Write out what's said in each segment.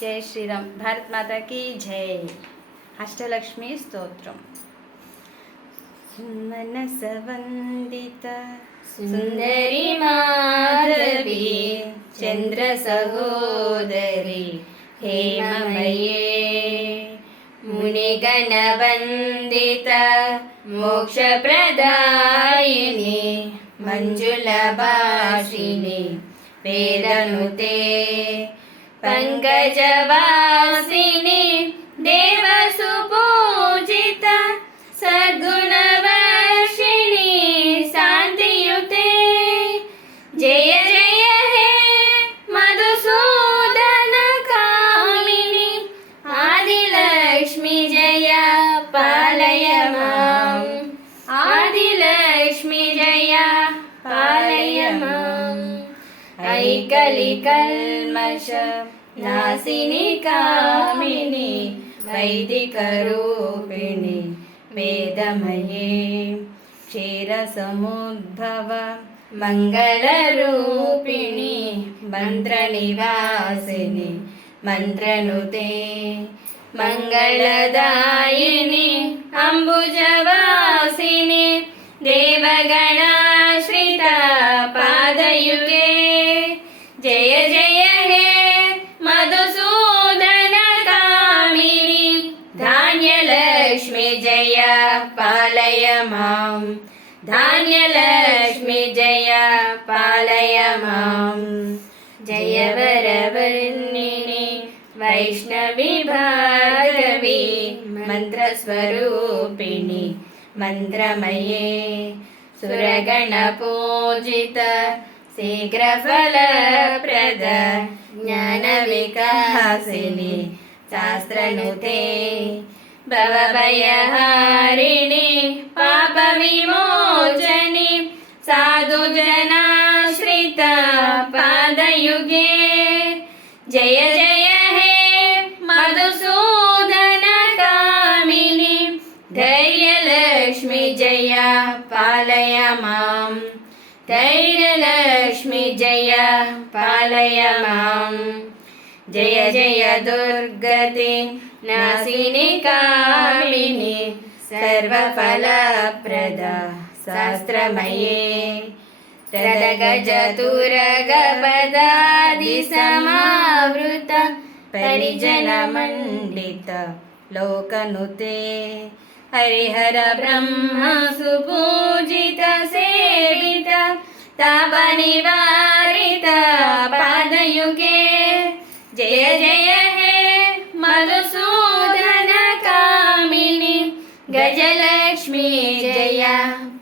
జై శ్రీరామ్. భారత్ మాతాకి జై. అష్టలక్ష్మి స్తోత్రం. మనస వందిత సుందరి మాధవి చంద్ర సహోదరి హేమమయే మునిగణ వందిత మోక్ష ప్రదాయిని మంజుల భాషిని వేదనుతే పంకజవాసిని దేవసుపూజిత సద్గుణవర్షిణి శాంతియుతే జయ జయ హే మధుసూదన కామిని ఆదిలక్ష్మి జయ పాలయ మాం ఆదిలక్ష్మి జయ పాలయ మాం ఐకలి కల్మష నాశిని కామిని వైదిక రూపిణి వేదమయే క్షీర సముద్భవ మంగళ రూపిణి మంత్ర నివాసిని మంత్రనుతే మంగళదాయిని అంబుజవాసిని దేవగణాశ్రిత పాదయుగే జయ జయ హే మధుసూదన కామిని ధాన్యలక్ష్మి జయ పాలయ మాం ధాన్యలక్ష్మి జయ పాలయ మాం జయ వరవర్ణిని వైష్ణవి భార్గవి మంత్రస్వరూపిణి మంత్రమయే సురగణ పూజిత శీఘ్రఫలప్రద జ్ఞాన వికాసిని శాస్త్రనుతే భవభయహారిణి పాప విమోచని సాధుజనాశ్రిత పాదయుగే జయ జయ హే మధుసూదన కామిని ధైర్యలక్ష్మి జయ పాలయ మాం ధైర్యలక్ష్మి జయ పాలయ మాం జయ జయ దుర్గతి నాశిని కామిని సర్వఫలప్రద శాస్త్రమయే రథగజతురగపదాది సమావృత పరిజన మండిత లోకనుతే హరిహర బ్రహ్మ సుపూజిత సేవిత తాప నివారిత పాదయుగే జయ జయ హే మధుసూదన కామిని గజలక్ష్మి జయ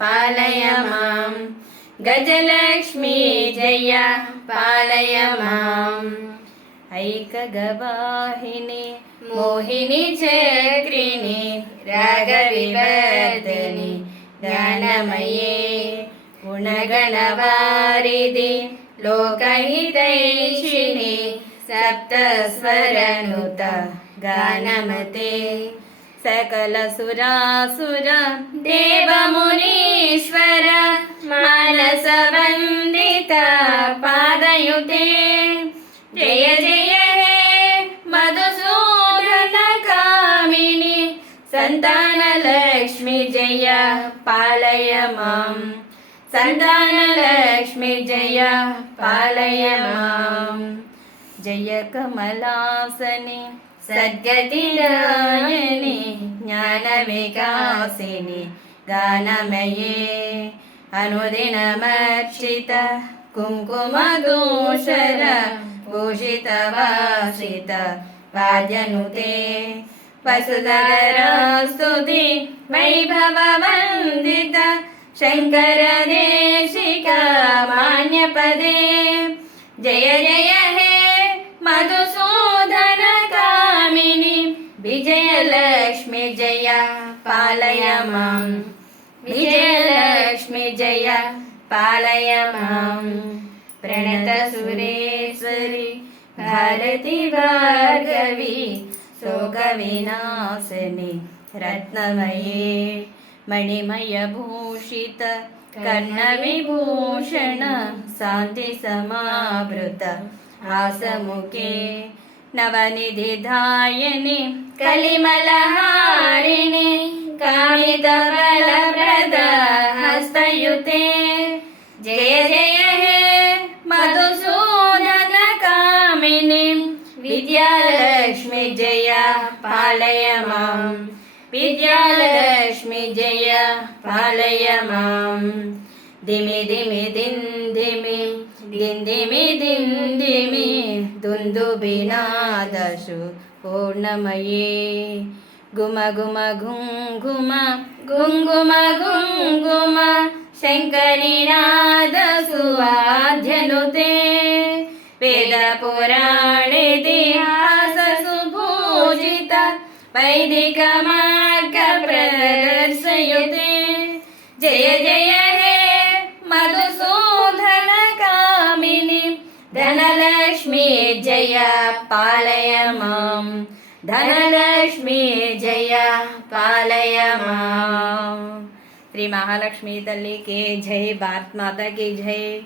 పాలయ మాం గజలక్ష్మి జయ పాలయ మాం ఐకగవాహిని మోహిని చక్రిణి రాగవివర్ధిని జ్ఞానమయే గుణగణవారిధి లోకహితైషిణి సప్తస్వరనుత గానమతే సకల సురాసుర దేవమునీశ్వర మానస వందిత పాదయుతే జయ జయ హే మధుసూదన కామిని సంతానలక్ష్మి జయ పాలయ మాం సంతానలక్ష్మి జయ పాలయ మాం జయ కమలాసని సద్గతిదాయని జ్ఞాన వికాసిని గానమయే అనుదినమర్చిత కుంకుమదూషర భూషిత వాసిత వాద్యనుతే వసుధరాస్తుతి వైభవ వందిత శంకర దేశిక మాన్యపదే జయ జయ హే మధుసూదన కామిని విజయలక్ష్మి జయ పాలయ మాం విజయలక్ష్మి జయ పాలయ మాం ప్రణత సురేశ్వరి భారతి భార్గవి శోక వినాశిని రత్నమయే మణిమయ భూషిత కర్ణ విభూషణ శాంతి సమావృత ఆసముఖే नवनिधिदायिनि कलिमलहारिणि कामितबलप्रद हस्तयुते जय जय हे मधुसूदन कामिनि विद्यालक्ष्मी जय पालय मां विद्यालक्ष्मी जय पालय मां धिमि धिमि दिन धिमि दिन धिमि दिन धिमि दुन्दुभिनादशु पूर्णमये गुम गुम घुम घुम घुम शङ्करीनाद सुवाद्यनुते वेद पुराणेतिहास सुपूजित वैदिक मार्ग प्रदर्शयुते जय जय हे मधुसूदन कामिनि धनलक्ष्मी जय पालय मां धनलक्ष्मी जय पालय मां। श्री महालक्ष्मी तल्ली की जय, भारत माता की जय।